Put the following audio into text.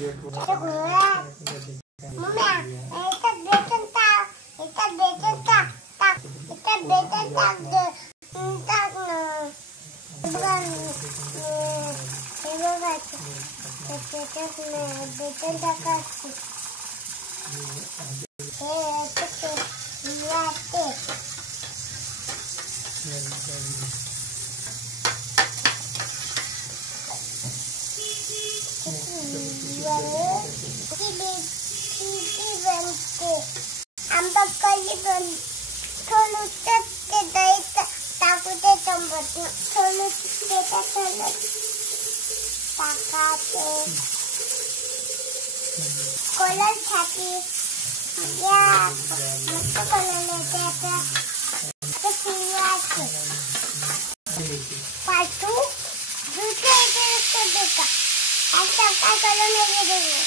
Mummy, color happy. Yeah, must color लेते हैं तो फिर part 2 दूसरे को देखा ऐसा का कलर नहीं देंगे।